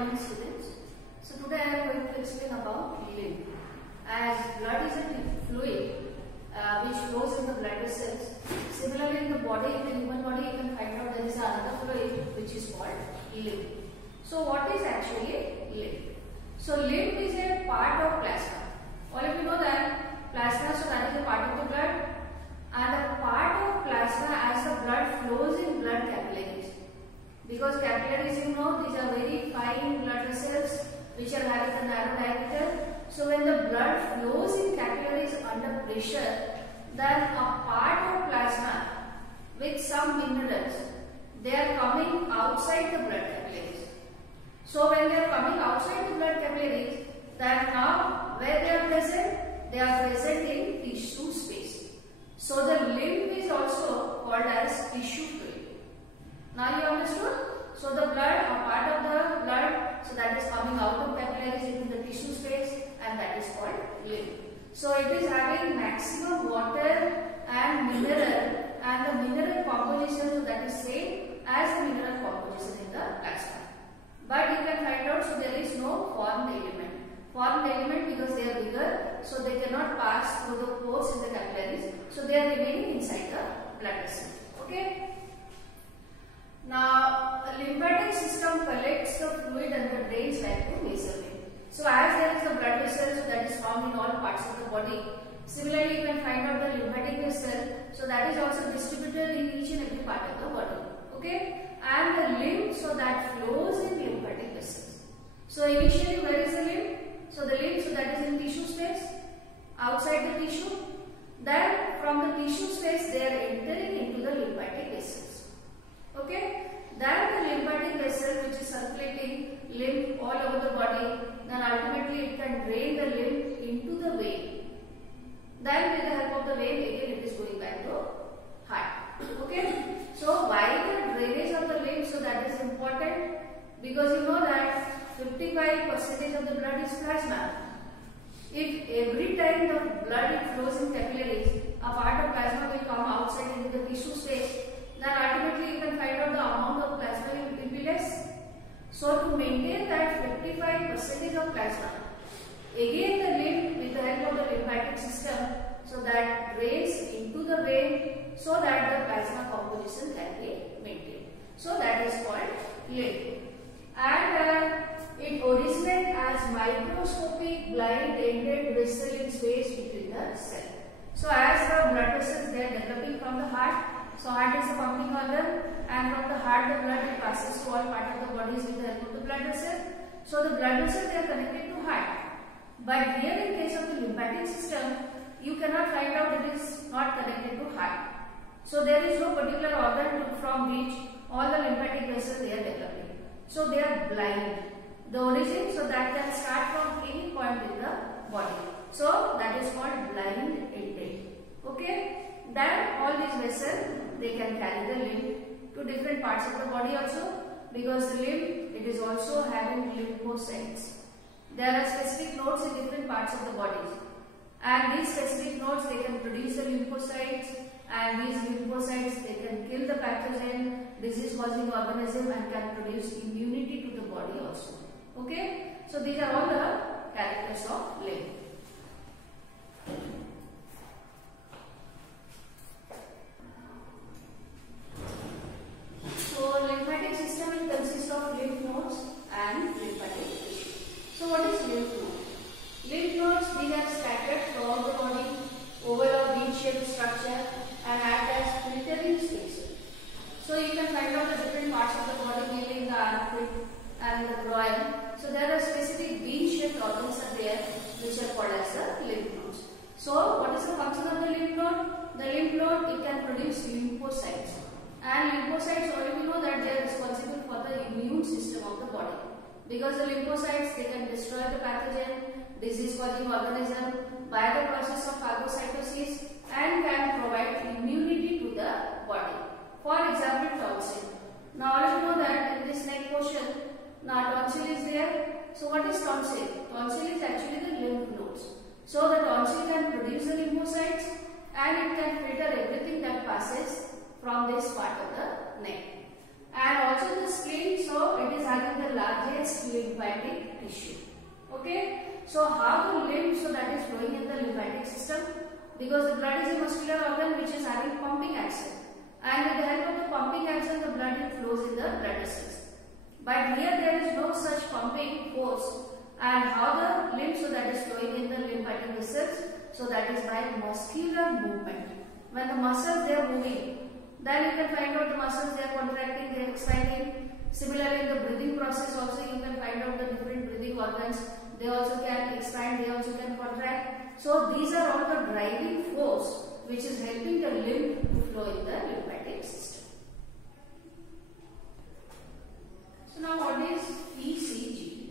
morning students. So today I am going to explain about lymph. As blood is a fluid which flows in the blood vessels. Similarly in the body, in the human body, you can find out there is another fluid which is called lymph. So what is actually lymph? So lymph is a part of plasma. All of you know that plasma, so that is a part of the blood, and a part of plasma as the blood flows in blood capillaries. Because capillaries, you know, these are very fine blood vessels which are having a narrow diameter. So when the blood flows in capillaries under pressure, then a part of plasma with some minerals, they are coming outside the blood capillaries. So when they are coming outside the blood capillaries, then now where they are present in tissue space. So the lymph is also called as tissue fluid. Now you understood? So the blood, a part of the blood, so that is coming out of capillaries into the tissue space, and that is called lymph. So it is having maximum water and mineral, and the mineral composition, so that is same as the mineral composition in the plasma. But you can find out, so there is no formed element. Formed element because they are bigger, so they cannot pass through the pores in the capillaries, so they are remaining inside the blood vessel. Okay. Now, the lymphatic system collects the fluid and the drains like to measurement. So, as there is the blood vessel, so that is found in all parts of the body. Similarly, you can find out the lymphatic vessel, so that is also distributed in each and every part of the body. Okay, and the lymph, so that flows in lymphatic vessels. So, initially, where is the lymph? So, the lymph, so that is in tissue space, outside the tissue. Then, from the tissue space, they are entering into the lymphatic vessels. Okay, then the lymphatic vessel which is circulating lymph all over the body, then ultimately it can drain the lymph into the vein. Then with the help of the vein, again it is going back to heart. Okay, so why the drainage of the lymph? So that is important because you know that 55% of the blood is plasma. If every time the blood flows in capillaries, a part of plasma will come outside into the tissue space, then ultimately you can find out the amount of plasma will be less. So to maintain that 55% of plasma, again the lymph with the help of the lymphatic system, so that drains into the vein so that the plasma composition can be maintained. So that is called lymph. And it originates as microscopic blind-ended vessel in space between the cells. So as the blood vessels they are developing from the heart, so heart is the pumping organ, and from the heart the blood it passes to all parts of the bodies with the help of the blood vessel. So the blood vessels they are connected to heart. But here in case of the lymphatic system, you cannot find out it is not connected to heart. So there is no particular organ from which all the lymphatic vessels they are developing. So they are blind. The origin, so that can start from any point in the body. So that is called blind-ended. Okay. Then all these vessels they can carry the lymph to different parts of the body also, because the lymph it is also having lymphocytes. There are specific nodes in different parts of the body, and these specific nodes they can produce the lymphocytes, and these lymphocytes they can kill the pathogen, disease causing organism, and can produce immunity to the body also. Okay, so these are all the characters of lymph. So lymphatic system will consist of lymph nodes and lymphatic tissue. So what is lymph node? Lymph nodes these are scattered throughout the body over a bean-shaped structure and act as filtering spaces. So you can find out the different parts of the body, mainly in the armpit and the groin. So there are specific bean-shaped organs are there which are called as the lymph nodes. So what is the function of the lymph node? The lymph node it can produce lymphocytes. And lymphocytes, all of you know that they are responsible for the immune system of the body. Because the lymphocytes, they can destroy the pathogen, disease-causing organism by the process of phagocytosis and can provide immunity to the body. For example, tonsil. Now all of you know that in this neck portion, now tonsil is there. So what is tonsil? Tonsil is actually the lymph nodes. So the tonsil can produce the lymphocytes and it can filter everything that passes from this part of the neck. And also the spleen, so it is having the largest lymphatic tissue. Okay. So how the lymph, so that is flowing in the lymphatic system, because the blood is a muscular organ which is having pumping action, and with the help of the pumping action the blood flows in the blood vessels. But here there is no such pumping force, and how the lymph, so that is flowing in the lymphatic vessels, so that is by muscular movement. When the muscles they are moving, then you can find out the muscles they are contracting, they are expanding. Similarly, in the breathing process also you can find out the different breathing organs. They also can expand, they also can contract. So these are all the driving force which is helping the lymph to flow in the lymphatic system. So now what is ECG?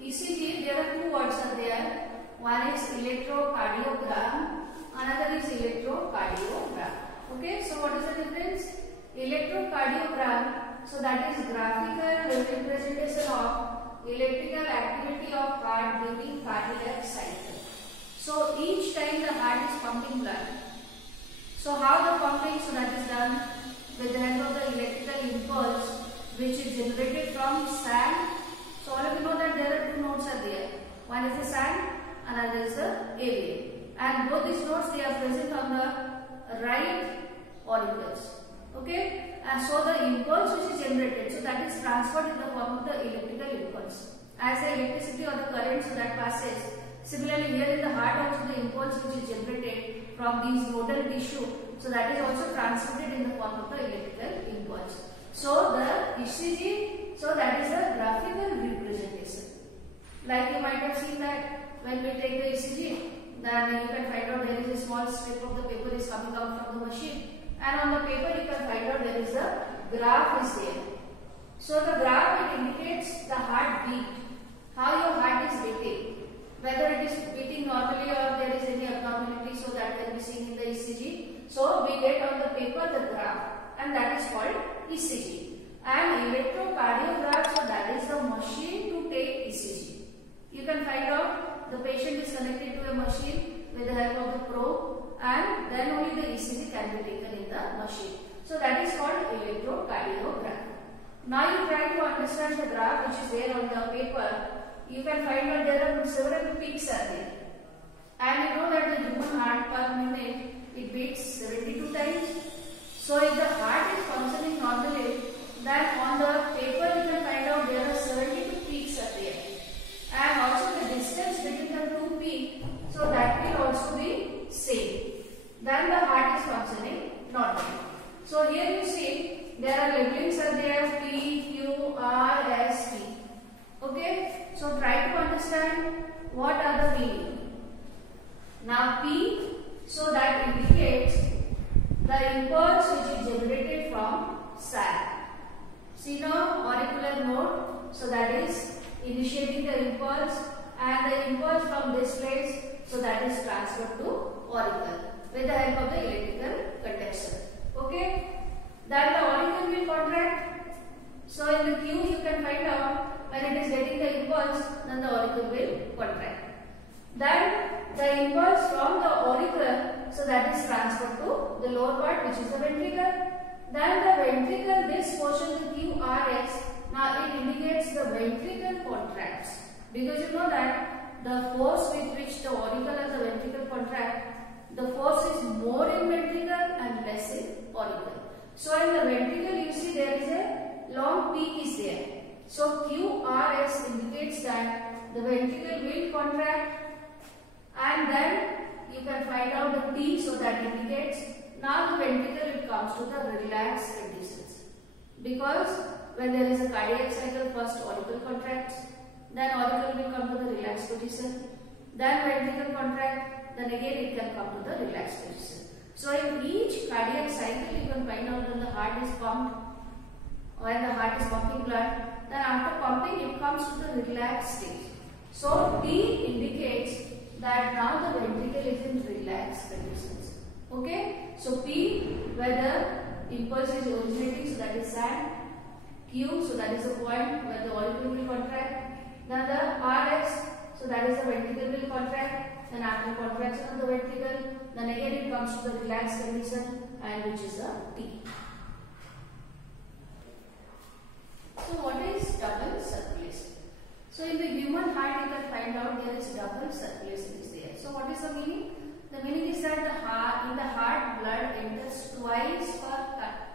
ECG, there are two words are there. One is electrocardiogram, another is electrocardiogram. Okay, so what is the difference? Electrocardiogram, so that is graphical representation of electrical activity of heart during cardiac cycle. So each time the heart is pumping blood. So how the pumping, so that is done with the help of the electrical impulse which is generated from sand. So all of you know that there are two nodes are there. One is the sand, another is the area. And both these nodes they are present on the right auricles. Okay. And so the impulse which is generated, so that is transferred in the form of the electrical impulse. As the electricity or the current, so that passes. Similarly, here in the heart also the impulse which is generated from these nodal tissue, so that is also transmitted in the form of the electrical impulse. So the ECG, so that is a graphical representation. Like you might have seen that when we take the ECG, then you can find out there is a small strip of the paper is coming out from the machine. And on the paper you can find out there is a graph is there. So the graph it indicates the heartbeat, how your heart is beating, whether it is beating normally or there is any abnormality, so that can be seen in the ECG. So we get on the paper the graph, and that is called ECG. And electrocardiogram, so that is the machine to take ECG. You can find out the patient is connected to a machine with the help of the probe, and then only the ECG can be taken in the machine. So that is called electrocardiogram. Now you try to understand the graph which is there on the paper. You can find out there are several peaks are there. And you know that the human heart per minute it beats 72 times. So if the heart is functioning normally, then on the paper you can find out there are 72 peaks are there. And also the distance between the two peaks, so that will also be same. Then the heart is functioning normally. So here you see there are labelings are there, P, Q, R, S, T. Okay. So try to understand what are the meaning. Now P, so that indicates the impulse which is generated from sand. See now auricular node, so that is initiating the impulse, and the impulse from this place, so that is transferred to auricle with the help of the electrical conduction. Okay. Then the auricle will contract. So in the Q you can find out when it is getting the impulse, then the auricle will contract. Then the impulse from the auricle, so that is transferred to the lower part which is the ventricle. Then the ventricle, this portion the QRS, now it indicates the ventricle contracts, because you know that the force with which the auricle and the ventricle contract, the force is more in ventricle and less in auricle. So in the ventricle you see there is a long peak is there. So QRS indicates that the ventricle will contract, and then you can find out the T, so that indicates now the ventricle it comes to the relaxed conditions, because when there is a cardiac cycle, first auricle contracts, then auricle will come to the relaxed position, then ventricle contract, then again it can come to the relaxed position. So in each cardiac cycle you can find out when the heart is pumped, when the heart is pumping blood, then after pumping it comes to the relaxed stage. So T indicates that now the ventricle is in relaxed conditions. Okay. So P, where the impulse is originating, so that is sand. Q, so that is the point where the auricle will contract. Then the RS, so that is the ventricle will contract. Then after contraction of the ventricle, then again it comes to the relaxed condition, and which is the T. So what is double circulation? there is double circulation is there. So what is the meaning? The meaning is that in the heart blood enters twice per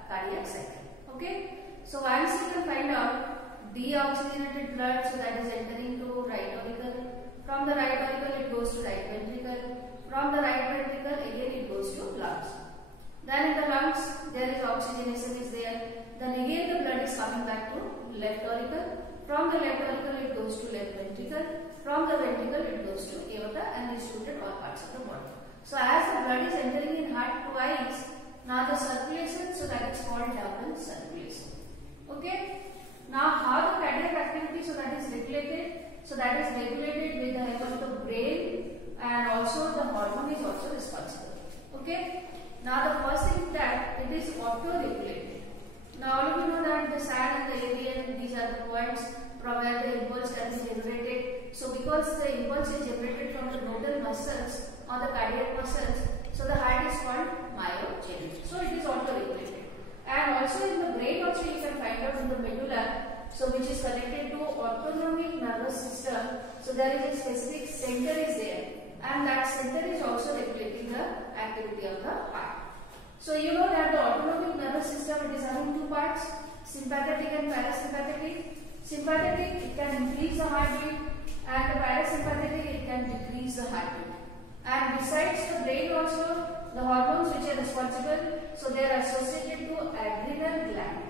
cardiac cycle. Okay. So once you can find out deoxygenated blood, so that is entering to right auricle. From the right auricle it goes to right ventricle. From the right ventricle again it goes to lungs. Then in the lungs there is oxygenation is there. Then again the blood is coming back to left auricle. From the left auricle it goes to left ventricle. From the ventricle it goes to aorta and distributed all parts of the body. So as the blood is entering in heart twice, now the circulation, so that is called double circulation. Okay. Now how the cardiac activity, so that is regulated. So that is regulated with the help of the brain, and also the hormone is also responsible. Okay. Now the first thing that it is auto-regulated. Now all of you know that the SAD and the AVN, these are the points from where the impulse can be generated. So because the impulse is generated from the nodal muscles or the cardiac muscles, so the heart is called myogenic. So it is auto-regulated. And also in the brain also you can find out in the medulla, so which is connected to autonomic nervous system. So there is a specific center is there, and that center is also regulating the activity of the heart. So you know that the autonomic nervous system, it is having two parts, sympathetic and parasympathetic. Sympathetic, it can increase the heartbeat, and the parasympathetic, it can decrease the heartbeat. And besides the brain also, the hormones which are responsible, so they are associated to adrenal gland.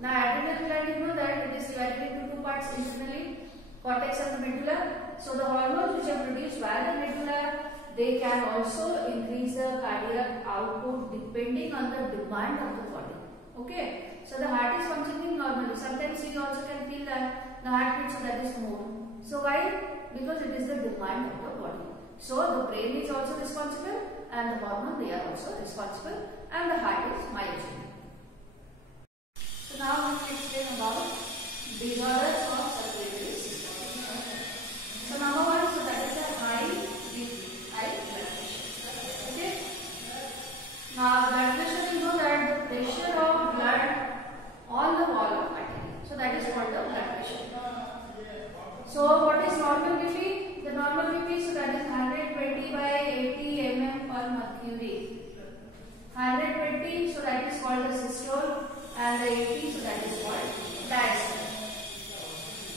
Now adrenal gland, you know that it is divided into two parts internally, cortex and the medulla. So the hormones which are produced by the medulla, they can also increase the cardiac output depending on the demand of the body. Okay. So the heart is functioning normally. Sometimes you also can feel that the heartbeat, so that is more. So why? Because it is the demand of the body. So the brain is also responsible, and the hormone, they are also responsible, and the heart is myogenic. So now we will explain about disorders of circulatory system. So number one, so that is a high BP, high blood pressure. Okay. Now blood pressure, you know that the pressure of blood on the wall of artery. So that is called the blood pressure. So what is normal BP? The normal BP, so that is 120 by 80 mm per mercury. 120, so that is called the systole, and the 80, so that is called diastole.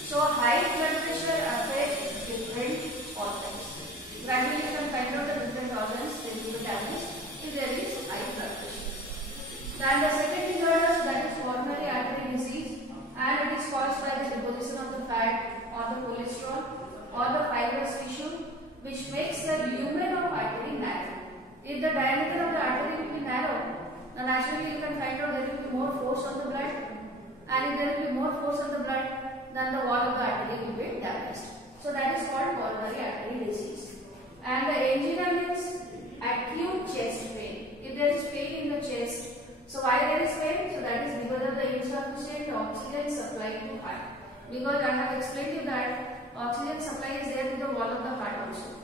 So high blood pressure affects different organs. Gradually you can find out the different organs that will be damaged if there is high blood pressure. Then the second disorder, so that is coronary artery disease, and it is caused by the deposition of the fat or the cholesterol or the fibrous tissue, which makes the lumen of artery narrow. If the diameter of the artery will be narrow, then naturally you can find out there will be more force on the blood, and if there will be more force on the blood, then the wall of the artery will be damaged. So that is called coronary artery disease. And the angina means acute chest pain. If there is pain in the chest, so why there is pain? So that is because of the insufficient oxygen supply to heart. Because I have explained you that oxygen supply is there to the wall of the heart also.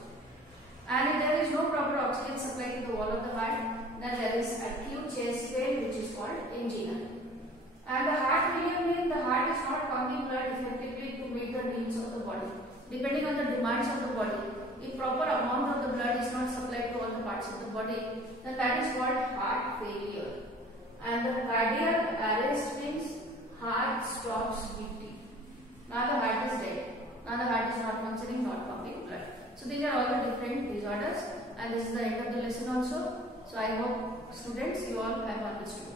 And if there is no proper oxygen supply to the wall of the heart, then there is acute chest pain, which is called angina. And the heart failure means the heart is not pumping blood effectively to meet the needs of the body. Depending on the demands of the body, if proper amount of the blood is not supplied to all the parts of the body, then that is called heart failure. And the cardiac arrest means heart stops beating. Now the heart is dead. Now the heart is not functioning, not pumping blood. So these are all the different disorders, and this is the end of the lesson also. So I hope students, you all have understood.